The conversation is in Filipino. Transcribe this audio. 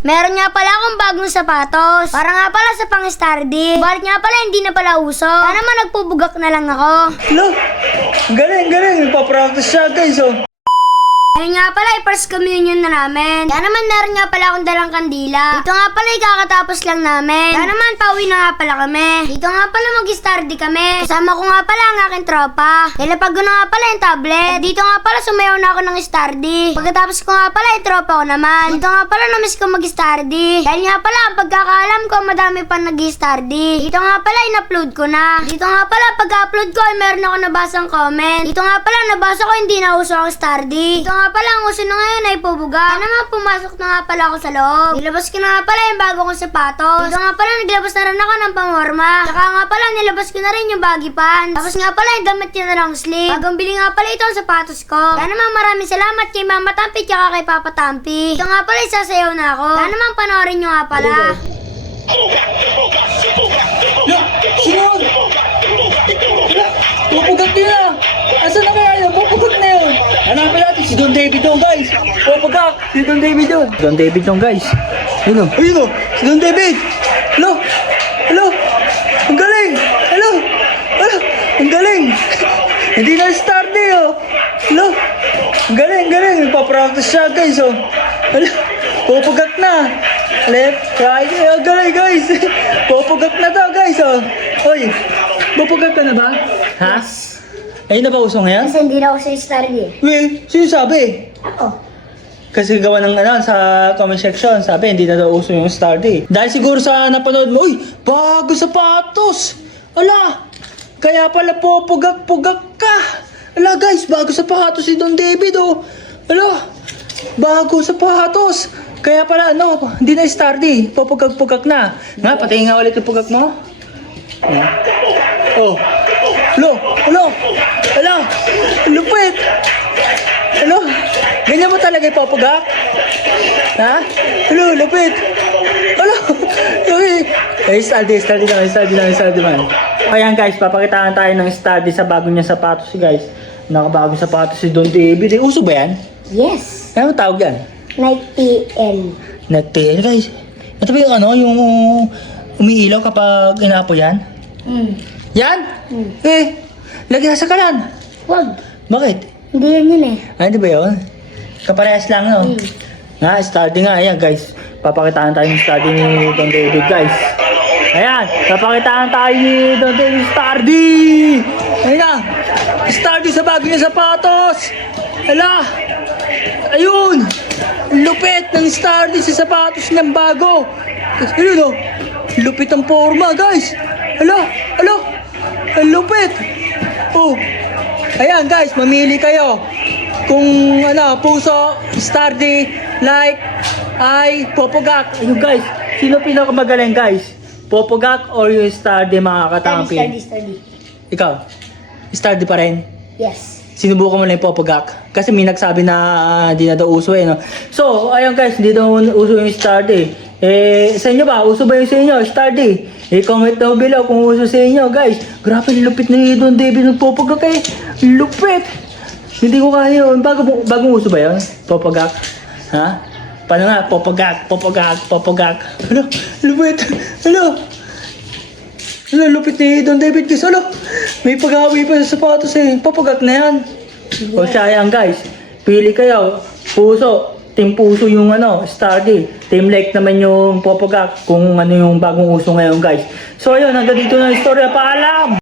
Meron nga pala akong bagong sapatos. Para nga pala sa pang-study. Balit nga pala hindi na pala uso. Kaya naman nagpubugak na lang ako. Lo, galing. Nagpa-practice siya guys, oh. Ngayon nga pala, first communion na namin. Kaya naman meron nga pala akong dalang kandila. Dito nga pala, kakatapos lang namin. Kaya naman, pauwi na nga pala kami. Dito nga pala, mag-study kami. Kasama ko nga pala ang aking tropa. Nilapag ko na nga pala yung tablet. At dito nga pala, sumayaw na ako ng study. Pagkatapos ko nga pala, yung tropa ko naman. Dito nga pala, namiss ko mag-study. Dahil nga pala, ang pagkakaalam ko, madami pa nag-study. Dito nga pala, in-upload ko na. Dito nga pala, pagka-upload ko, ay meron ako nabasang comment. Dito nga pala, nabasa ko, hindi na uso ang study. Dito nga pala, ang uso na ngayon ay pubuga. Kaya naman, pumasok na nga pala ako sa loob. Nilabas ko na nga pala yung bago kong sapatos. Dito nga pala, naglabas na rin ako ng pamorma. Saka nga pala, nilabas ko na rin yung baggy pants. Tapos nga pala, yung damit niya na long sleeve. Bagong bili nga pala ito ang sapatos ko. Kaya naman, maraming salamat kay Mama Tampi tsaka kay Papa Tampi. Dito nga pala, isasayaw na ako. Kaya naman, panoorin nyo nga pala. Lo, sino yun? Pupugat niya na. Asan na kaya yun? Pupugat na yun. Hanapin natin si Don David yun, guys. Pupugat. Si Don David yun. Don David yun, guys. Ayun o. Si Don David. Hello. Ang galing. Hello. Ang galing. Hindi na start eh, oh. Hello. Ang galing. Nagpa-practice siya, guys, oh. Hello. Pupugat na. Left, right. Ang galing, guys. Pupugat na to, guys, oh. Oy. Pupugat ka na ba? Ha? Ayun na ba uso ngayon? Kasi hindi na ako sa study. Weh, sino sabi? Ako. Kasi gawa ng sa comment section, sabi hindi na daw uso yung study. Dahil siguro sa napanood mo, uy, bago sapatos! Ala, kaya pala pupugak-pugak ka! Ala guys, bago sapatos si Don David, oh! Ala, bago sapatos! Kaya pala, hindi na study, pupugak-pugak na. Nga, patayin nga ulit yung pugak mo. Oh. Hello, lupit! Hello, ganyan mo talaga ipapagak? Ha? Hello, lupit! Hello, study naman. Ayan guys, papakitaan tayo ng study sa bago niya sapatos guys. Nakabagong sapatos si Don David. Uso ba yan? Yes. Ano tawag yan? Nike PL. Nike PL guys. Ito ba yung yung umiilaw kapag inapo yan? Yan? Lagyan sa kalan. Wag. Bakit? Hindi yun eh. Di ba yun? Kaparehas lang, no? Nga, study nga. Ayan, guys. Papakitaan tayo ng study ni Don David, guys. Ayan, papakitaan tayo ni Don David study! Ayan na! Study sa bago niya sapatos! Hala! Ayun! Lupit ng study sa sapatos ng bago! Ayun, oh! Lupit ang forma, guys! Hala! Ang lupit! Oh! Ayan guys, mamili kayo kung puso, study, like, ay popogak. Ayun guys, sino pinakamagaling guys? Popogak or yung study mga katampi? Study. Ikaw, study pa rin? Yes. Sinubukan mo na yung popogak? Kasi may nagsabi na di na daw uso no? So, ayun guys, hindi daw uso yung study. Sa inyo ba? Uso ba yung sa inyo? Study. Comment daw below kung uso sa inyo, guys. Grabe, lupit ni Don David nagpopagak eh. Lupit. Hindi ko kaya yun. Bagong uso ba yun? Popagak? Ha? Paano nga? Popagak. Ano? Lupit. Ano? Lupit ni Don David, guys. Ano? May pag-awi pa sa sapatos eh. Popagak na yan. O siya yan, guys. Pili kayo. Puso. Team Puso yung study. Team Like naman yung popogak kung ano yung bagong uso ngayon guys. So ayun, hanggang dito na yung istorya. Paalam!